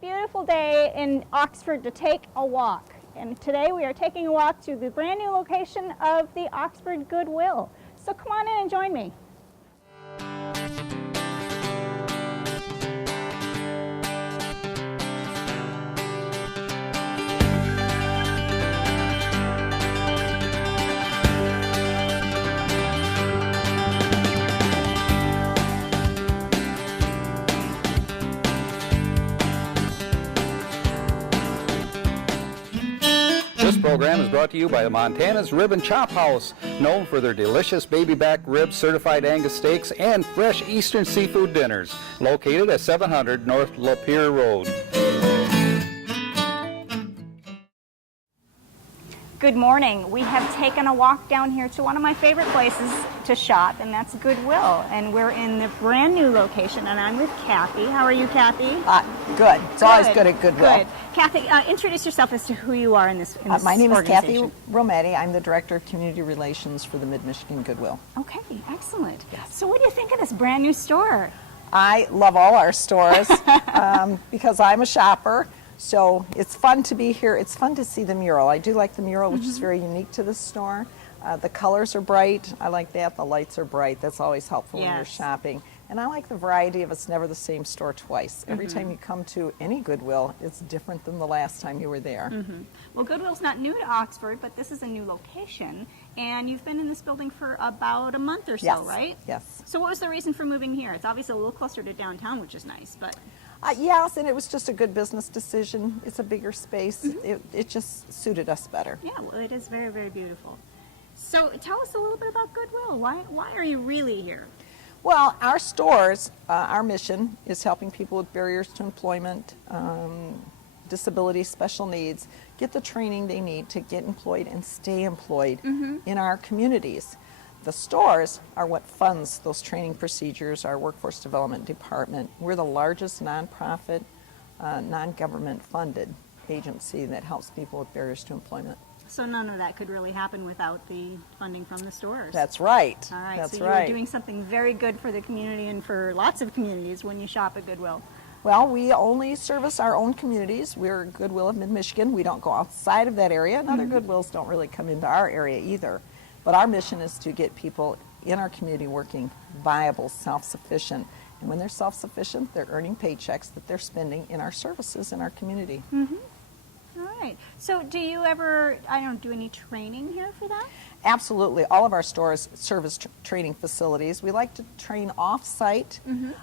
beautiful day in Oxford to take a walk. And today we are taking a walk to the brand new location of the Oxford Goodwill. So come on in and join me. This program is brought to you by Montana's Rib and Chop House, known for their delicious baby back ribs, certified Angus steaks, and fresh Eastern seafood dinners. Located at 700 North Lapeer Road. Good morning. We have taken a walk down here to one of my favorite places to shop, and that's Goodwill. And we're in the brand new location, and I'm with Kathy. How are you, Kathy? Good. It's always good at Goodwill. Good. Kathy, introduce yourself as to who you are in this My name is Kathy organization. Rometti. I'm the Director of Community Relations for the Mid-Michigan Goodwill. Okay, excellent. Yes. So what do you think of this brand new store? I love all our stores because I'm a shopper. So it's fun to be here. It's fun to see the mural. I do like the mural, which is very unique to this store. The colors are bright. I like that. The lights are bright. That's always helpful when you're shopping. And I like the variety of it's never the same store twice. Every time you come to any Goodwill, it's different than the last time you were there. Well, Goodwill's not new to Oxford, but this is a new location. And you've been in this building for about a month or so, Yes. right? Yes. So what was the reason for moving here? It's obviously a little closer to downtown, which is nice, but... Yes, and it was just a good business decision. It's a bigger space. It just suited us better. Yeah, well, it is very, very beautiful. So tell us a little bit about Goodwill. Why are you really here? Well, our stores, our mission is helping people with barriers to employment, disabilities, special needs, get the training they need to get employed and stay employed in our communities. The stores are what funds those training procedures, our workforce development department. We're the largest nonprofit, non-government funded agency that helps people with barriers to employment. So none of that could really happen without the funding from the stores. That's right. All right, That's so right. you're doing something very good for the community and for lots of communities when you shop at Goodwill. Well, we only service our own communities. We're Goodwill of Mid-Michigan. We don't go outside of that area, and other Goodwills don't really come into our area either. But our mission is to get people in our community working viable, self-sufficient. And when they're self-sufficient, they're earning paychecks that they're spending in our services in our community. All right. So do you ever, do any training here for that? Absolutely. All of our stores service training facilities. We like to train off-site,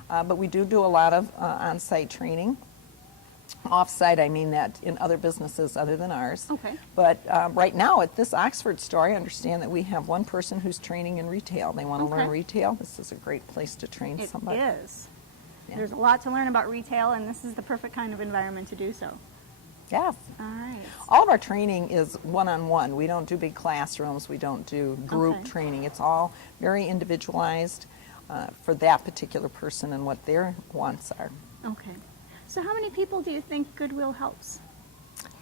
but we do a lot of on-site training. Off-site, I mean that in other businesses other than ours. Okay. But right now at this Oxford store, I understand that we have one person who's training in retail. They want to learn retail. This is a great place to train somebody. It is. Yeah. There's a lot to learn about retail, and this is the perfect kind of environment to do so. Yes. All right. All of our training is one-on-one. We don't do big classrooms. We don't do group training. It's all very individualized for that particular person and what their wants are. Okay. So how many people do you think Goodwill helps?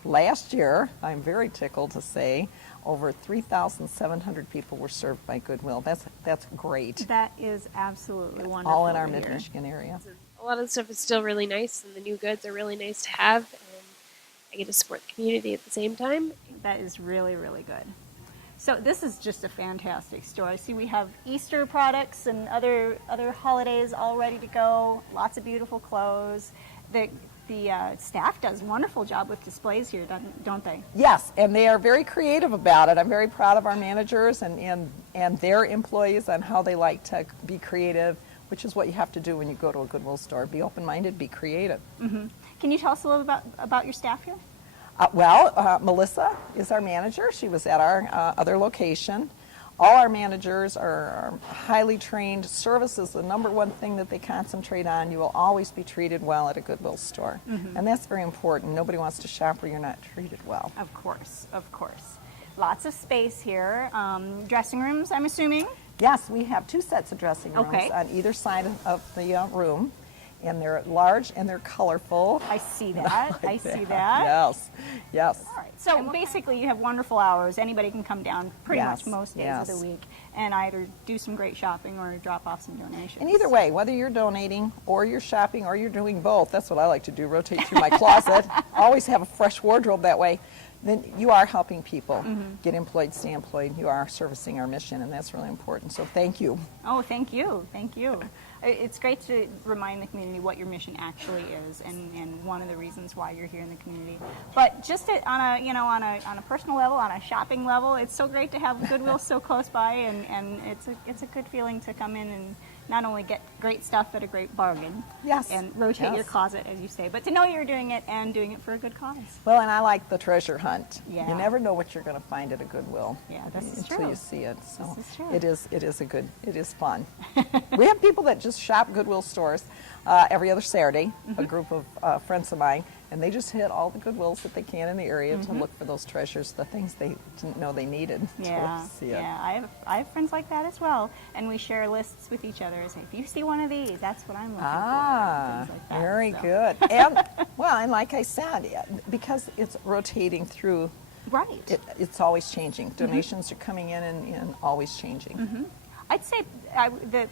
Last year, I'm very tickled to say, over 3,700 people were served by Goodwill. That's great. That is absolutely wonderful. All in our to hear. Mid-Michigan area. A lot of the stuff is still really nice, and the new goods are really nice to have, and I get to support the community at the same time. That is really, really good. So this is just a fantastic store. I see we have Easter products and other holidays all ready to go. Lots of beautiful clothes. The staff does a wonderful job with displays here, don't they? Yes, and they are very creative about it. I'm very proud of our managers and their employees on how they like to be creative, which is what you have to do when you go to a Goodwill store. Be open-minded, be creative. Can you tell us a little about your staff here? Melissa is our manager. She was at our other location. All our managers are highly trained. Service is the number one thing that they concentrate on. You will always be treated well at a Goodwill store. And that's very important. Nobody wants to shop where you're not treated well. Of course, of course. Lots of space here. Dressing rooms, I'm assuming? Yes, we have 2 sets of dressing rooms Okay. on either side of the room. and they're large and they're colorful. I see that. I see that. Yes, yes. All right. So basically, you have wonderful hours. Anybody can come down pretty Yes, much most days yes. of the week and either do some great shopping or drop off some donations. And either way, whether you're donating or you're shopping or you're doing both, that's what I like to do, rotate through my closet. Always have a fresh wardrobe that way. Then you are helping people get employed, stay employed. You are servicing our mission, and that's really important. So thank you. Oh, thank you. Thank you. It's great to remind the community what your mission actually is and one of the reasons why you're here in the community. But just on a personal level, on a shopping level, it's so great to have Goodwill so close by, and it's a good feeling to come in and not only get great stuff at a great bargain, Yes. and rotate your Yes. closet, as you say, but to know you're doing it and doing it for a good cause. Well, and I like the treasure hunt. Yeah. You never know what you're going to find at a Goodwill. Yeah, this is until true. you see it. So This is true. it is fun. We have people that just shop Goodwill stores every other Saturday, a group of friends of mine, and they just hit all the Goodwills that they can in the area to look for those treasures, the things they didn't know they needed Yeah, to see it. yeah. I have friends like that as well, and we share lists with each other. Say, if you see one of these, that's what I'm looking for. Ah, and things like that. very So- good. And well, and like I said, because it's rotating through, Right. it's always changing. Donations are coming in and always changing. I'd say the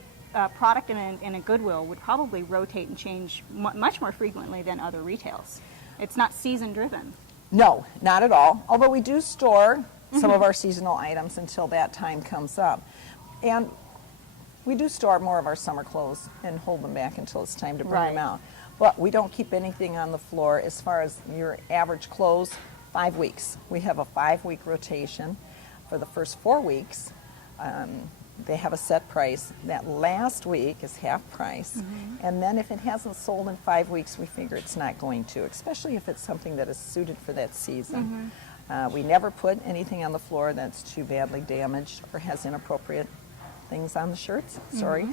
product in a Goodwill would probably rotate and change much more frequently than other retails. It's not season driven. No, not at all. Although we do store some of our seasonal items until that time comes up. And we do store more of our summer clothes and hold them back until it's time to bring them Right. out. But we don't keep anything on the floor as far as your average clothes, 5 weeks. We have a 5-week rotation. For the first 4 weeks, they have a set price. That last week is half price. And then if it hasn't sold in 5 weeks, we figure it's not going to, especially if it's something that is suited for that season. We never put anything on the floor that's too badly damaged or has inappropriate things on the shirts. Sorry.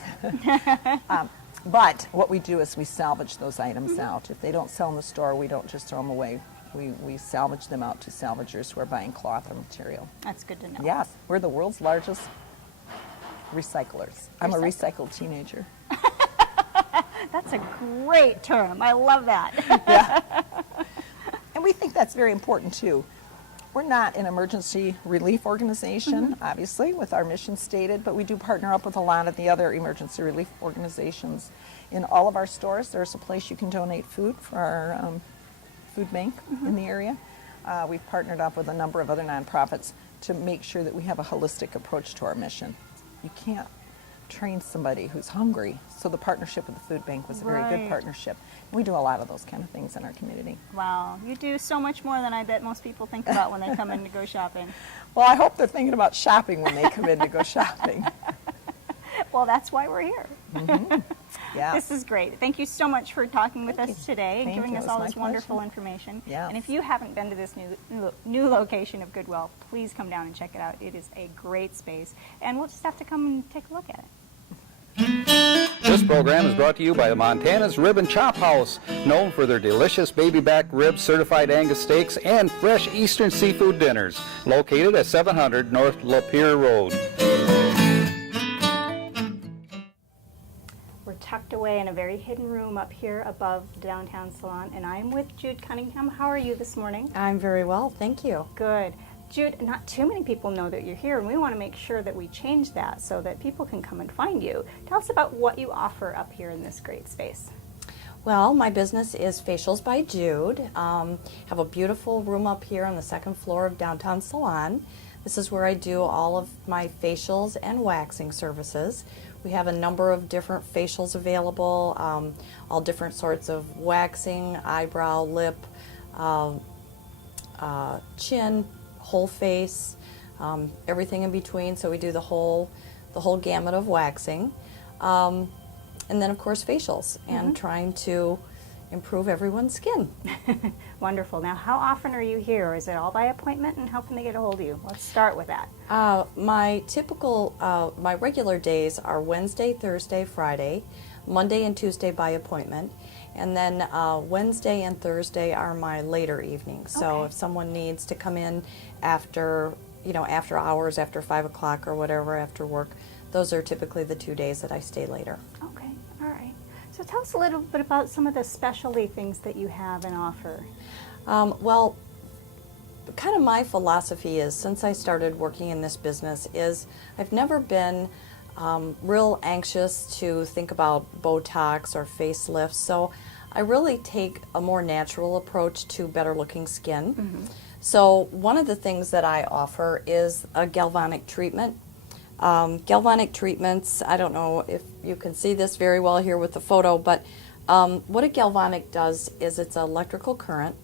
But what we do is we salvage those items out. If they don't sell in the store, we don't just throw them away. We salvage them out to salvagers who are buying cloth or material. That's good to know. Yes, we're the world's largest recyclers. I'm a recycled teenager. That's a great term. I love that. And we think that's very important too. We're not an emergency relief organization, obviously, with our mission stated, but we do partner up with a lot of the other emergency relief organizations. In all of our stores, there's a place you can donate food for our food bank in the area. We've partnered up with a number of other nonprofits to make sure that we have a holistic approach to our mission. You can't train somebody who's hungry, so the partnership with the food bank was a very good Right. partnership. We do a lot of those kind of things in our community. Wow. You do so much more than I bet most people think about when they come in to go shopping. Well, I hope they're thinking about shopping when they come in to go shopping. Well, that's why we're here. Yeah. This is great. Thank you so much for talking with Thank us you. today and Thank giving you. us It all was this my wonderful pleasure. information. Yes. And if you haven't been to this new location of Goodwill, please come down and check it out. It is a great space, and we'll just have to come and take a look at it. This program is brought to you by Montana's Rib and Chop House, known for their delicious baby back ribs, certified Angus steaks, and fresh Eastern seafood dinners. Located at 700 North Lapeer Road. We're tucked away in a very hidden room up here above the downtown salon, and I'm with Jude Cunningham. How are you this morning? I'm very well, thank you. Good. Jude, not too many people know that you're here, and we want to make sure that we change that so that people can come and find you. Tell us about what you offer up here in this great space. Well, my business is Facials by Jude. Have a beautiful room up here on the second floor of Downtown Salon. This is where I do all of my facials and waxing services. We have a number of different facials available, all different sorts of waxing, eyebrow, lip, chin, whole face, everything in between. So we do the whole gamut of waxing, and then of course facials, and trying to improve everyone's skin. Wonderful. Now, how often are you here? Is it all by appointment, and how can they get a hold of you? Let's start with that. My regular days are Wednesday, Thursday, Friday, Monday and Tuesday by appointment, and then Wednesday and Thursday are my later evenings. So Okay. if someone needs to come in after hours, after 5 o'clock or whatever, after work, those are typically the 2 days that I stay later. Okay, all right. So So tell us a little bit about some of the specialty things that you have and offer. Well, kind of my philosophy is, since I started working in this business, is I've never been real anxious to think about Botox or facelifts. So I really take a more natural approach to better looking skin. So one of the things that I offer is a galvanic treatment. Galvanic treatments, I don't know if you can see this very well here with the photo, but what a galvanic does is it's an electrical current,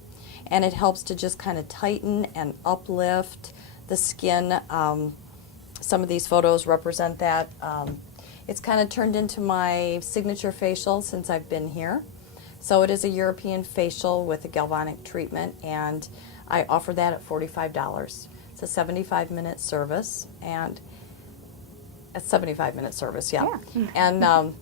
and it helps to just kind of tighten and uplift the skin. Some of these photos represent that. It's kind of turned into my signature facial since I've been here. So it is a European facial with a galvanic treatment, and I offer that at $45. It's a 75-minute service, and a 75-minute service, yeah. And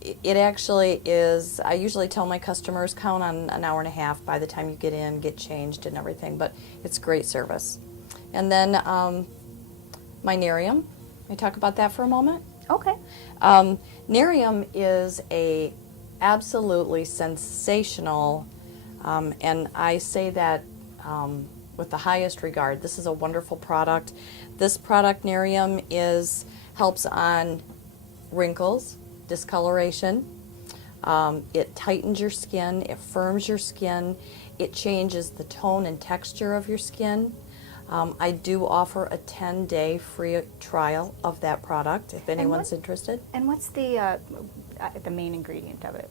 it actually is, I usually tell my customers count on an hour and a half by the time you get in, get changed and everything, but it's great service. And then my Nerium, can we talk about that for a moment? Okay. Nerium is a absolutely sensational, and I say that with the highest regard. This is a wonderful product. This product, Nerium, helps on wrinkles, discoloration. It tightens your skin, it firms your skin, it changes the tone and texture of your skin. I do offer a 10-day free trial of that product if anyone's interested. And what's the main ingredient of it?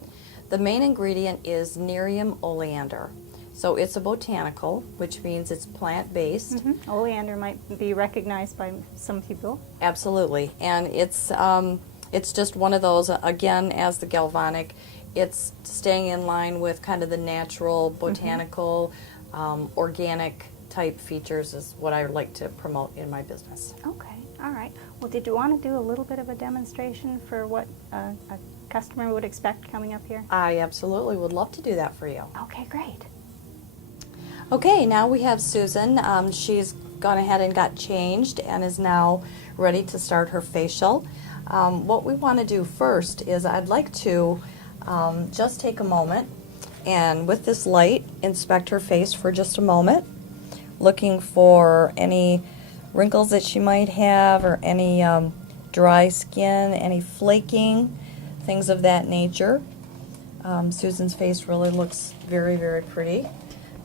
The main ingredient is Nerium oleander. So it's a botanical, which means it's plant-based. Oleander might be recognized by some people. Absolutely. And it's just one of those, again, as the galvanic, it's staying in line with kind of the natural, botanical, organic type features is what I like to promote in my business. Okay, all right. Well, did you want to do a little bit of a demonstration for what a customer would expect coming up here? I absolutely would love to do that for you. Okay, great. Okay, now we have Susan. She's gone ahead and got changed and is now ready to start her facial. What we want to do first is I'd like to just take a moment and with this light inspect her face for just a moment, looking for any wrinkles that she might have or any dry skin, any flaking, things of that nature. Susan's face really looks very, very pretty.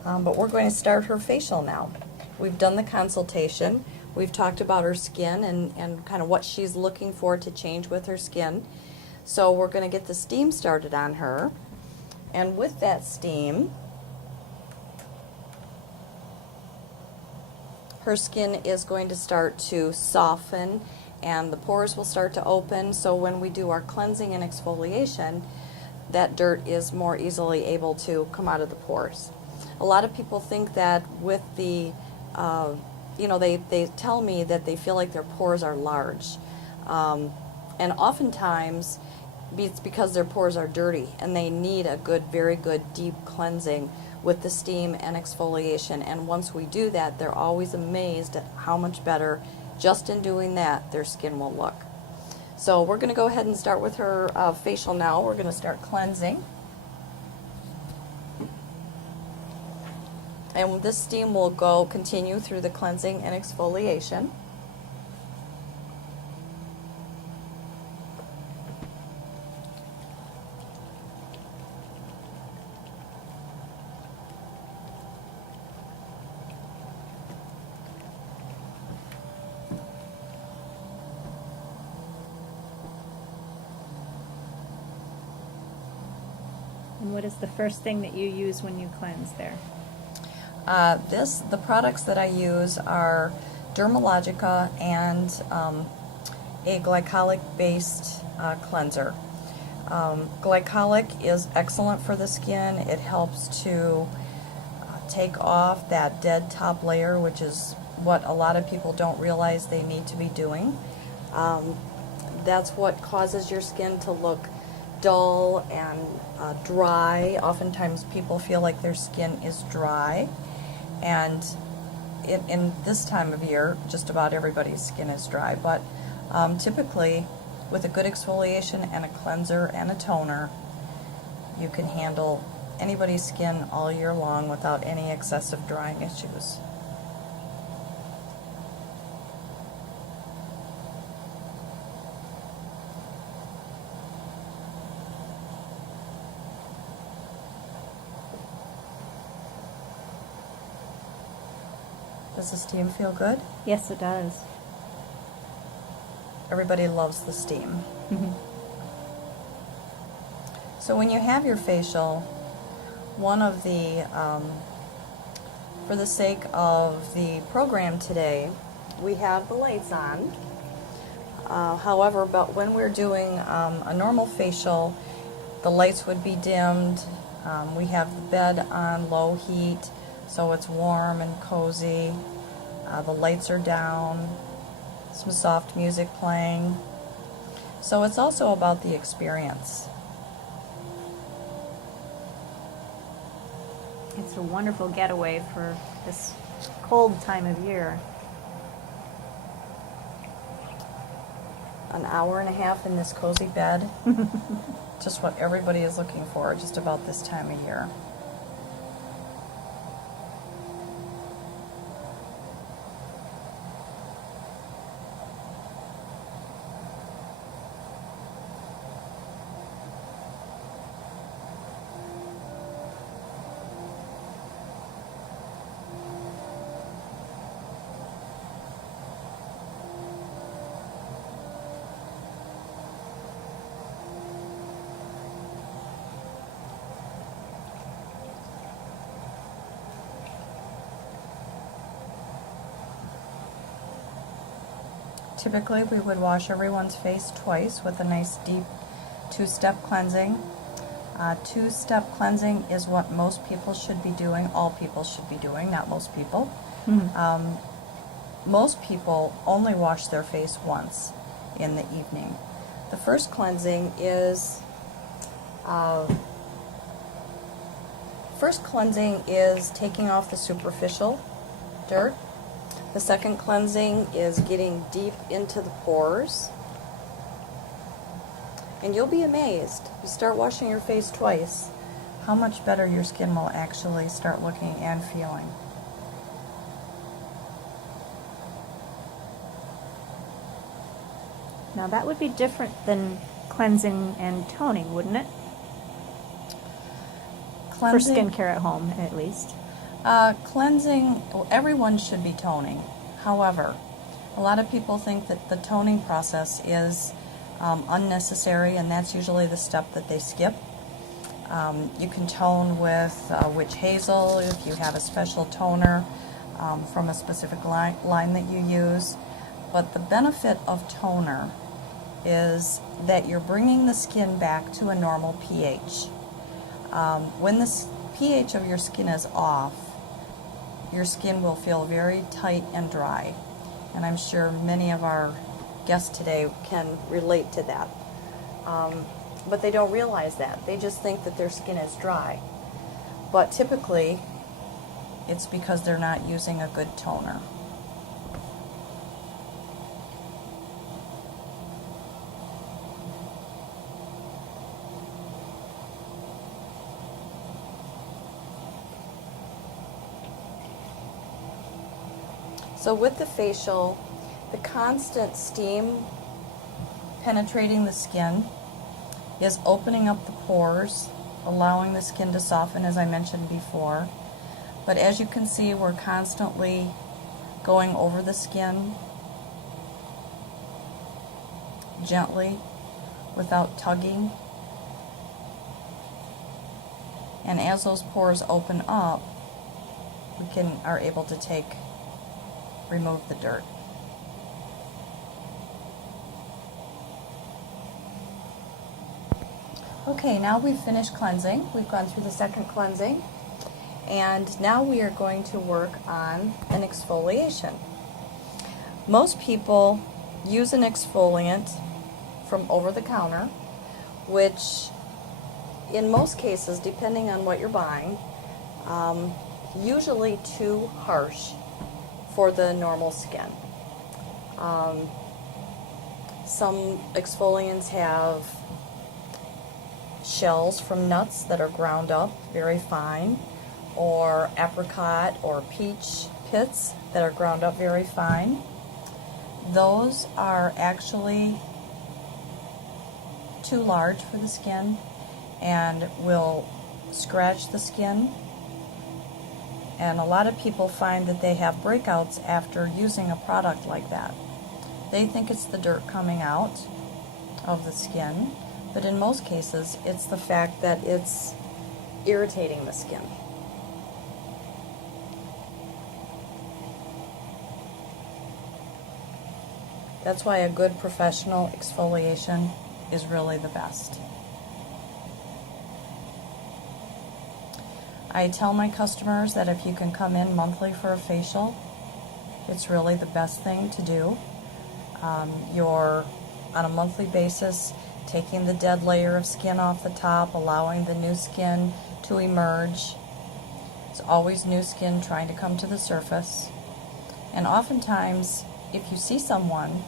But we're going to start her facial now. We've done the consultation. We've talked about her skin and kind of what she's looking for to change with her skin. So we're going to get the steam started on her. And with that steam, her skin is going to start to soften and the pores will start to open. So when we do our cleansing and exfoliation, that dirt is more easily able to come out of the pores. A lot of people think that with the, they tell me that they feel like their pores are large. And oftentimes it's because their pores are dirty and they need a good, very good deep cleansing with the steam and exfoliation. And once we do that, they're always amazed at how much better, just in doing that, their skin will look. So we're going to go ahead and start with her facial now. We're going to start cleansing. And this steam will continue through the cleansing and exfoliation. And what is the first thing that you use when you cleanse there? The products that I use are Dermalogica and a glycolic-based cleanser. Glycolic is excellent for the skin. It helps to take off that dead top layer, which is what a lot of people don't realize they need to be doing. That's what causes your skin to look dull and dry. Oftentimes people feel like their skin is dry. And in this time of year, just about everybody's skin is dry. But typically, with a good exfoliation and a cleanser and a toner, you can handle anybody's skin all year long without any excessive drying issues. Does the steam feel good? Yes, it does. Everybody loves the steam. So when you have your facial, one of the, for the sake of the program today, we have the lights on. However, but when we're doing a normal facial, the lights would be dimmed. We have the bed on low heat, so it's warm and cozy. The lights are down, some soft music playing. So it's also about the experience. It's a wonderful getaway for this cold time of year. An hour and a half in this cozy bed, just what everybody is looking for just about this time of year. Typically, we would wash everyone's face twice with a nice deep two-step cleansing. Two-step cleansing is what most people should be doing. All people should be doing, not most people. Most people only wash their face once in the evening. The first cleansing is taking off the superficial dirt. The second cleansing is getting deep into the pores. And you'll be amazed, you start washing your face twice, how much better your skin will actually start looking and feeling. Now that would be different than cleansing and toning, wouldn't it? For skincare at home, at least. Cleansing, well, everyone should be toning. However, a lot of people think that the toning process is unnecessary, and that's usually the step that they skip. You can tone with witch hazel if you have a special toner from a specific line that you use. But the benefit of toner is that you're bringing the skin back to a normal pH. When the pH of your skin is off, your skin will feel very tight and dry. And I'm sure many of our guests today can relate to that. But they don't realize that. They just think that their skin is dry. But typically, it's because they're not using a good toner. So with the facial, the constant steam penetrating the skin is opening up the pores, allowing the skin to soften, as I mentioned before. But as you can see, we're constantly going over the skin gently without tugging. And as those pores open up, we are able to remove the dirt. Okay, now we've finished cleansing. We've gone through the second cleansing, and now we are going to work on an exfoliation. Most people use an exfoliant from over the counter, which in most cases, depending on what you're buying, usually too harsh for the normal skin. Some exfoliants have shells from nuts that are ground up very fine, or apricot or peach pits that are ground up very fine. Those are actually too large for the skin and will scratch the skin. And a lot of people find that they have breakouts after using a product like that. They think it's the dirt coming out of the skin, but in most cases it's the fact that it's irritating the skin. That's why a good professional exfoliation is really the best. I tell my customers that if you can come in monthly for a facial, it's really the best thing to do. You're on a monthly basis taking the dead layer of skin off the top, allowing the new skin to emerge. It's always new skin trying to come to the surface. And oftentimes, if you see someone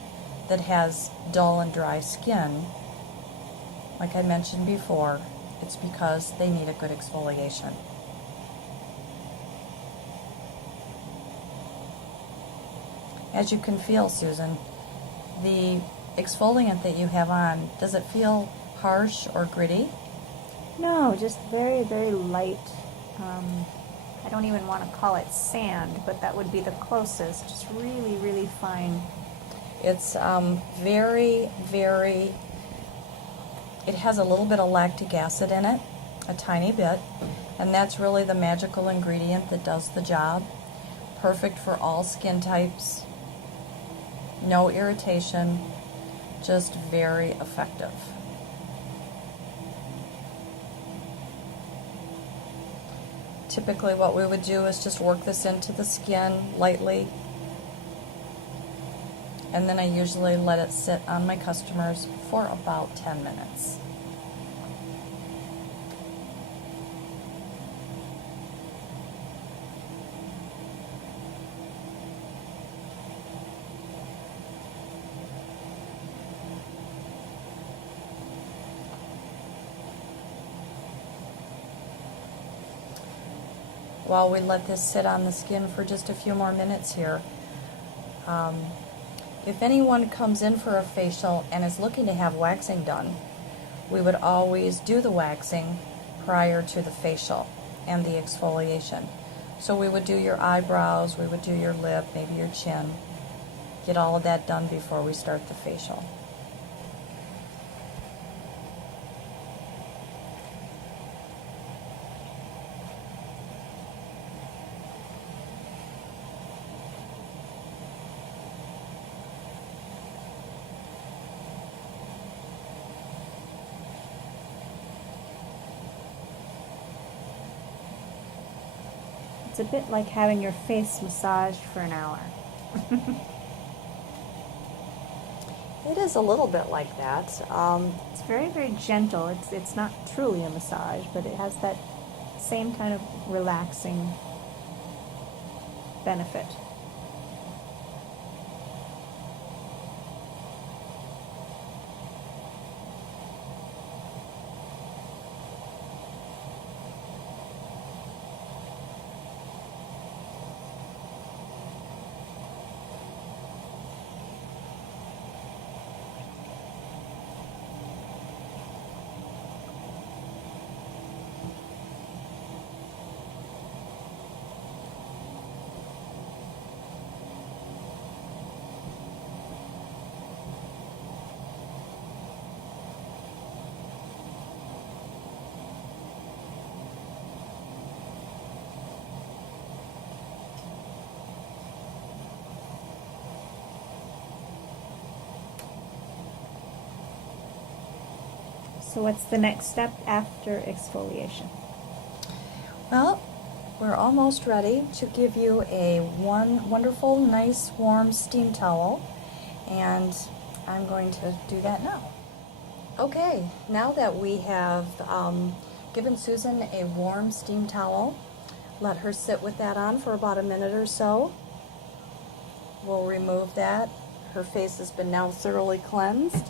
that has dull and dry skin, like I mentioned before, it's because they need a good exfoliation. As you can feel, Susan, the exfoliant that you have on, does it feel harsh or gritty? No, just very, very light. I don't even want to call it sand, but that would be the closest. Just really, really fine. It's very, very, it has a little bit of lactic acid in it, a tiny bit, and that's really the magical ingredient that does the job. Perfect for all skin types. No irritation, just very effective. Typically what we would do is just work this into the skin lightly, and then I usually let it sit on my customers for about 10 minutes. While we let this sit on the skin for just a few more minutes here, if anyone comes in for a facial and is looking to have waxing done, we would always do the waxing prior to the facial and the exfoliation. So we would do your eyebrows, we would do your lip, maybe your chin, get all of that done before we start the facial. It's a bit like having your face massaged for an hour. It is a little bit like that. It's very, very gentle. It's not truly a massage, but it has that same kind of relaxing benefit. So what's the next step after exfoliation? Well, we're almost ready to give you a wonderful, nice, warm steam towel, and I'm going to do that now. Okay, now that we have given Susan a warm steam towel, let her sit with that on for about a minute or so. We'll remove that. Her face has been now thoroughly cleansed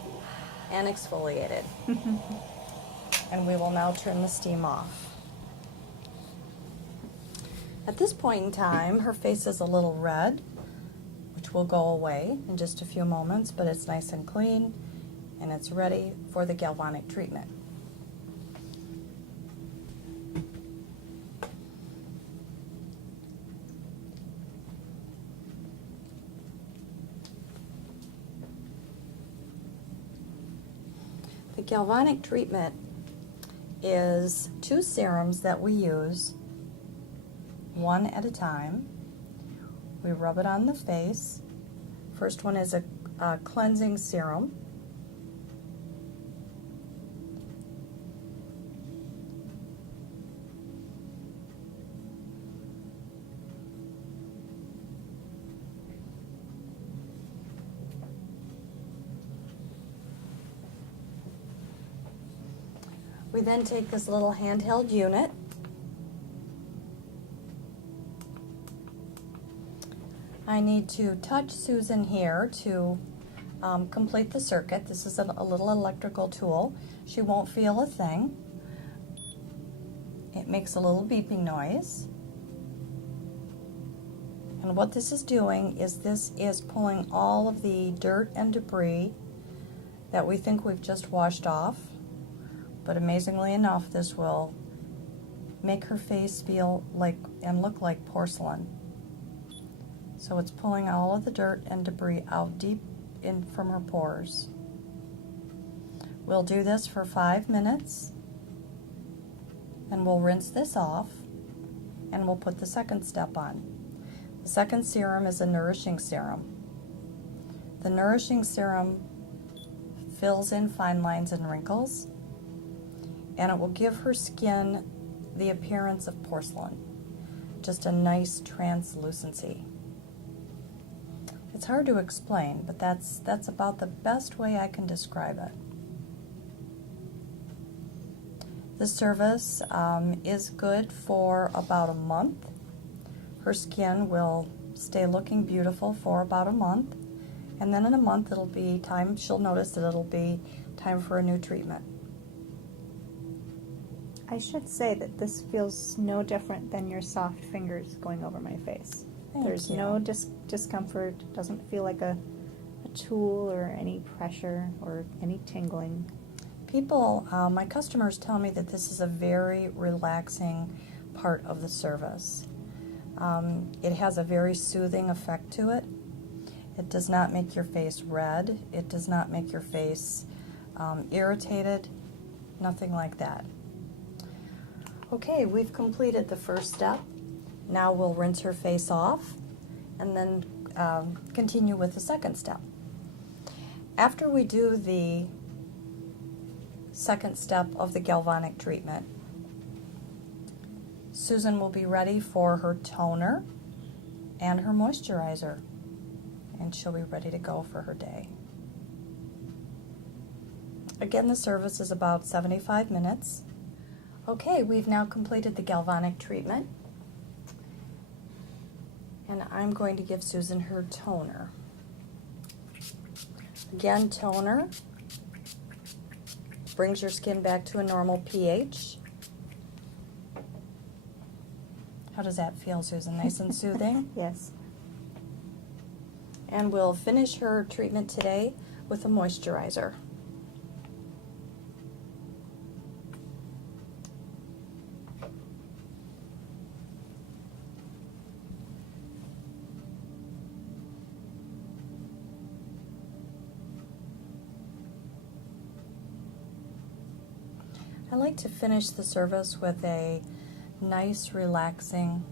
and exfoliated. And we will now turn the steam off. At this point in time, her face is a little red, which will go away in just a few moments, but it's nice and clean, and it's ready for the galvanic treatment. The galvanic treatment is 2 serums that we use one at a time. We rub it on the face. First one is a cleansing serum. We then take this little handheld unit I need to touch Susan here to complete the circuit. This is a little electrical tool. She won't feel a thing. It makes a little beeping noise. And what this is doing is this is pulling all of the dirt and debris that we think we've just washed off. But amazingly enough, this will make her face feel like and look like porcelain. So it's pulling all of the dirt and debris out deep in from her pores. We'll do this for 5 minutes, and we'll rinse this off, and we'll put the second step on. The second serum is a nourishing serum. The nourishing serum fills in fine lines and wrinkles, and it will give her skin the appearance of porcelain, just a nice translucency. It's hard to explain, but that's about the best way I can describe it. This service is good for about a month. Her skin will stay looking beautiful for about a month, and then in a month it'll be time, she'll notice that it'll be time for a new treatment. I should say that this feels no different than your soft fingers going over my face. There's no discomfort, doesn't feel like a tool or any pressure or any tingling. People, my customers tell me that this is a very relaxing part of the service. It has a very soothing effect to it. It does not make your face red. It does not make your face irritated. Nothing like that. Okay, we've completed the first step. Now we'll rinse her face off and then continue with the second step. After we do the second step of the galvanic treatment, Susan will be ready for her toner and her moisturizer, and she'll be ready to go for her day. Again, the service is about 75 minutes. Okay, we've now completed the galvanic treatment, and I'm going to give Susan her toner. Again, toner brings your skin back to a normal pH. How does that feel, Susan? Nice and soothing? Yes. And we'll finish her treatment today with a moisturizer. I like to finish the service with a nice, relaxing,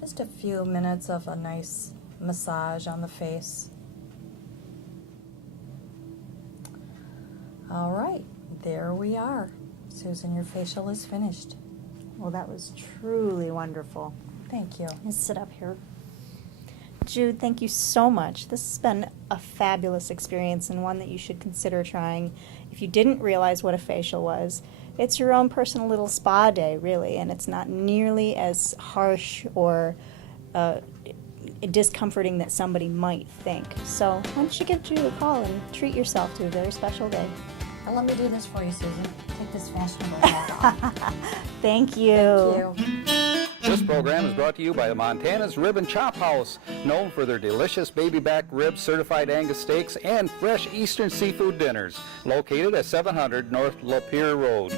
just a few minutes of a nice massage on the face. All right, there we are. Susan, your facial is finished. Well, that was truly wonderful. Thank you. Let's sit up here. Jude, thank you so much. This has been a fabulous experience and one that you should consider trying. If you didn't realize what a facial was, it's your own personal little spa day, really, and it's not nearly as harsh or discomforting that somebody might think. So why don't you give Jude a call and treat yourself to a very special day. And let me do this for you, Susan. take this fashionable hat off. Thank you. Thank you. This program is brought to you by Montana's Rib and Chop House, known for their delicious baby back ribs, certified Angus steaks, and fresh Eastern seafood dinners, located at 700 North Lapeer Road.